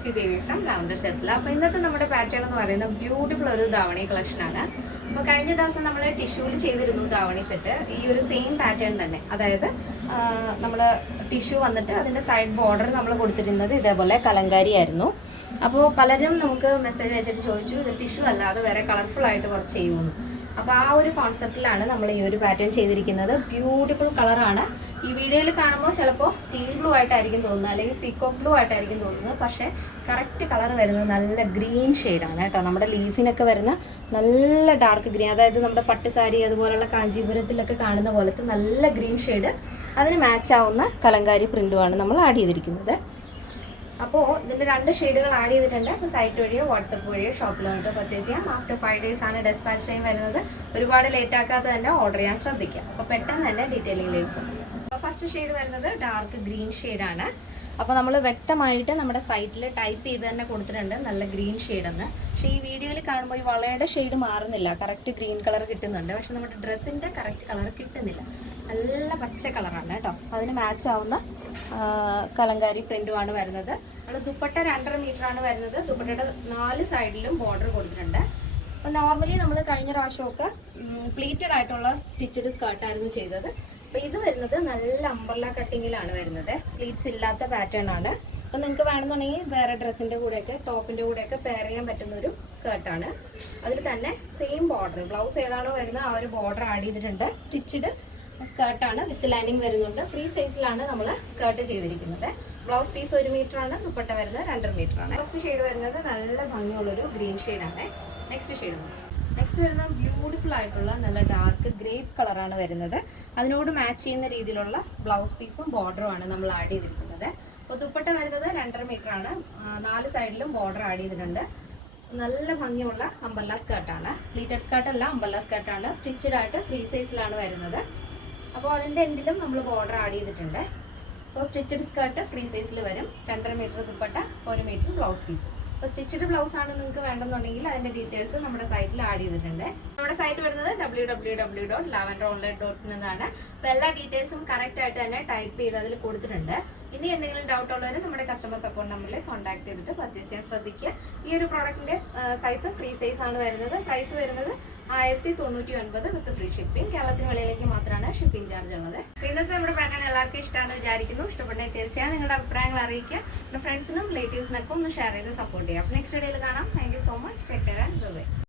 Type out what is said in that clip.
Sachi Devi from റൗണ്ടർ ഷർട്ടിൽ. അപ്പോൾ ഇന്നത്തെ നമ്മുടെ പാറ്റേൺ എന്ന് പറയുന്നത് ബ്യൂട്ടിഫുൾ ഒരു ധാവണി കളക്ഷനാണ്. അപ്പോൾ കഴിഞ്ഞ ദിവസം നമ്മൾ ടിഷ്യൂവിൽ ചെയ്തിരുന്നു ധാവണി സെറ്റ്. ഈ ഒരു സെയിം പാറ്റേൺ തന്നെ, അതായത് നമ്മൾ ടിഷ്യൂ വന്നിട്ട് അതിൻ്റെ സൈഡ് ബോർഡർ നമ്മൾ കൊടുത്തിരുന്നത് ഇതേപോലെ കലങ്കാരി ആയിരുന്നു. അപ്പോൾ പലരും നമുക്ക് മെസ്സേജ് അയച്ചിട്ട് ചോദിച്ചു ഇത് ടിഷ്യൂ അല്ലാതെ വേറെ കളർഫുൾ ആയിട്ട് കുറച്ച് ചെയ്യുമെന്ന്. അപ്പോൾ ആ ഒരു കോൺസെപ്റ്റിലാണ് നമ്മൾ ഈ ഒരു പാറ്റേൺ ചെയ്തിരിക്കുന്നത്. ബ്യൂട്ടിഫുൾ കളറാണ്. ഈ വീഡിയോയിൽ കാണുമ്പോൾ ചിലപ്പോൾ ടീൽ ബ്ലൂ ആയിട്ടായിരിക്കും തോന്നുന്നത്, അല്ലെങ്കിൽ പീക്കോക്ക് ബ്ലൂ ആയിട്ടായിരിക്കും തോന്നുന്നത്. പക്ഷേ കറക്റ്റ് കളർ വരുന്നത് നല്ല ഗ്രീൻ ഷെയ്ഡാണ് കേട്ടോ. നമ്മുടെ ലീഫിനൊക്കെ വരുന്ന നല്ല ഡാർക്ക് ഗ്രീൻ, അതായത് നമ്മുടെ പട്ട് സാരി അതുപോലുള്ള കാഞ്ചീപുരത്തിലൊക്കെ കാണുന്ന പോലത്തെ നല്ല ഗ്രീൻ ഷെയ്ഡ്, അതിന് മാച്ച് ആവുന്ന കലങ്കാരി പ്രിൻറ്റുമാണ് നമ്മൾ ആഡ് ചെയ്തിരിക്കുന്നത്. അപ്പോൾ ഇതിൻ്റെ 2 ഷെയ്ഡുകൾ ആഡ് ചെയ്തിട്ടുണ്ട്. അപ്പോൾ സൈറ്റ് വഴിയോ വാട്സപ്പ് വഴിയോ ഷോപ്പിൽ വന്നിട്ട് പർച്ചേസ് ചെയ്യാം. ആഫ്റ്റർ 5 days ആണ് ഡെസ്പാച്ച് ടൈം വരുന്നത്. ഒരുപാട് ലേറ്റ് ആക്കാതെ തന്നെ ഓർഡർ ചെയ്യാൻ ശ്രദ്ധിക്കുക. അപ്പോൾ പെട്ടെന്ന് തന്നെ ഡീറ്റെയിലിംഗിലേക്ക് പോകും. അപ്പോൾ ഫസ്റ്റ് ഷെയ്ഡ് വരുന്നത് ഡാർക്ക് ഗ്രീൻ ഷെയ്ഡാണ്. അപ്പോൾ നമ്മൾ വ്യക്തമായിട്ട് നമ്മുടെ സൈറ്റിൽ ടൈപ്പ് ചെയ്ത് തന്നെ കൊടുത്തിട്ടുണ്ട് നല്ല ഗ്രീൻ ഷെയ്ഡെന്ന്. പക്ഷേ ഈ വീഡിയോയിൽ കാണുമ്പോൾ ഈ വളയുടെ ഷെയ്ഡ് മാറുന്നില്ല, കറക്റ്റ് ഗ്രീൻ കളർ കിട്ടുന്നുണ്ട്. പക്ഷെ നമ്മുടെ ഡ്രസ്സിൻ്റെ കറക്റ്റ് കളർ കിട്ടുന്നില്ല, നല്ല പച്ച കളറാണ് കേട്ടോ. അതിന് മാച്ച് ആവുന്ന കലങ്കാരി പ്രിന്റുമാണ് വരുന്നത്. നമ്മൾ ദുപ്പട്ട 2.5 മീറ്ററാണ് വരുന്നത്. ദുപ്പട്ടയുടെ 4 സൈഡിലും ബോർഡർ കൊടുത്തിട്ടുണ്ട്. അപ്പോൾ നോർമലി നമ്മൾ കഴിഞ്ഞ പ്രാവശ്യമൊക്കെ പ്ലീറ്റഡ് ആയിട്ടുള്ള സ്റ്റിച്ചഡ് സ്കേർട്ടായിരുന്നു ചെയ്തത്. അപ്പോൾ ഇത് വരുന്നത് നല്ല അംബ്രല്ല കട്ടിങ്ങിലാണ് വരുന്നത്. പ്ലീറ്റ്സ് ഇല്ലാത്ത പാറ്റേൺ ആണ്. അപ്പോൾ നിങ്ങൾക്ക് വേണമെന്നുണ്ടെങ്കിൽ വേറെ ഡ്രസ്സിൻ്റെ കൂടെയൊക്കെ ടോപ്പിൻ്റെ കൂടെയൊക്കെ പെയർ ചെയ്യാൻ പറ്റുന്ന ഒരു സ്കേർട്ടാണ്. അതിൽ തന്നെ സെയിം ബോർഡർ, ബ്ലൗസ് ഏതാണോ വരുന്നത് ആ ഒരു ബോർഡർ ആഡ് ചെയ്തിട്ടുണ്ട്. സ്റ്റിച്ചഡ് സ്കേർട്ടാണ്, വിത്ത് ലൈനിങ് വരുന്നുണ്ട്. ഫ്രീ സൈസിലാണ് നമ്മൾ സ്കേർട്ട് ചെയ്തിരിക്കുന്നത്. ബ്ലൗസ് പീസ് 1 മീറ്ററാണ്, ദുപ്പട്ട വരുന്നത് 2.5 മീറ്ററാണ്. ഫസ്റ്റ് ഷെയ്ഡ് വരുന്നത് നല്ല ഭംഗിയുള്ളൊരു ഗ്രീൻ ഷെയ്ഡാണ്. നെക്സ്റ്റ് വരുന്നത് ബ്യൂട്ടിഫുൾ ആയിട്ടുള്ള നല്ല ഡാർക്ക് ഗ്രേപ്പ് കളറാണ് വരുന്നത്. അതിനോട് മാച്ച് ചെയ്യുന്ന രീതിയിലുള്ള ബ്ലൗസ് പീസും ബോർഡറുമാണ് നമ്മൾ ആഡ് ചെയ്തിരിക്കുന്നത്. അപ്പോൾ ദുപ്പട്ട വരുന്നത് 2.5 മീറ്ററാണ്. 4 സൈഡിലും ബോർഡർ ആഡ് ചെയ്തിട്ടുണ്ട്. നല്ല ഭംഗിയുള്ള അംബ്രല്ല സ്കേർട്ടാണ്. പ്ലീറ്റഡ് സ്കേർട്ടല്ല, അംബ്രല്ല സ്കേർട്ടാണ്. സ്റ്റിച്ചഡ് ആയിട്ട് ഫ്രീ സൈസിലാണ് വരുന്നത്. അപ്പോൾ അതിൻ്റെ എൻഡിലും നമ്മൾ ബോർഡർ ആഡ് ചെയ്തിട്ടുണ്ട്. അപ്പോൾ സ്റ്റിച്ചഡ് സ്കേർട്ട് ഫ്രീ സൈസിൽ വരും. 2.5 metre dupatta, 1 metre blouse piece. അപ്പോൾ സ്റ്റിച്ചഡ് ബ്ലൗസ് ആണ് നിങ്ങൾക്ക് വേണമെന്നുണ്ടെങ്കിൽ അതിൻ്റെ ഡീറ്റെയിൽസ് നമ്മുടെ സൈറ്റിൽ ആഡ് ചെയ്തിട്ടുണ്ട്. നമ്മുടെ സൈറ്റ് വരുന്നത് www.lavenderonline.in എന്നാണ്. അപ്പോൾ എല്ലാ ഡീറ്റെയിൽസും കറക്റ്റ് ആയിട്ട് തന്നെ ടൈപ്പ് ചെയ്ത് അതിൽ കൊടുത്തിട്ടുണ്ട്. ഇനി എന്തെങ്കിലും ഡൗട്ട് ഉള്ളവർ നമ്മുടെ കസ്റ്റമർ സപ്പോർട്ട് നമ്പറിൽ കോൺടാക്ട് ചെയ്തിട്ട് പർച്ചേസ് ചെയ്യാൻ ശ്രദ്ധിക്കുക. ഈ ഒരു പ്രോഡക്റ്റിൻ്റെ സൈസ് ഫ്രീ സൈസ് ആണ് വരുന്നത്. പ്രൈസ് വരുന്നത് 1099 വിത്ത് ഫ്രീ ഷിപ്പിംഗ്. കേരളത്തിന് വെളിയിലേക്ക് മാത്രമാണ് ഷിപ്പിംഗ് ചാർജ് ഉള്ളത്. ഇന്നത്തെ നമ്മുടെ പാറ്റേൺ എല്ലാവർക്കും ഇഷ്ടമാണെന്ന് വിചാരിക്കുന്നു. ഇഷ്ടപ്പെട്ടെങ്കിൽ തീർച്ചയായും നിങ്ങളുടെ അഭിപ്രായങ്ങൾ അറിയിക്കുക. നിങ്ങളുടെ ഫ്രണ്ട്സിനും റിലേറ്റീവ്സിനൊക്കെ ഒന്ന് ഷെയർ ചെയ്ത് സപ്പോർട്ട് ചെയ്യുക. അപ്പോൾ നെക്സ്റ്റ് വീഡിയോയിൽ കാണാം. Thank you so much. Take care and by.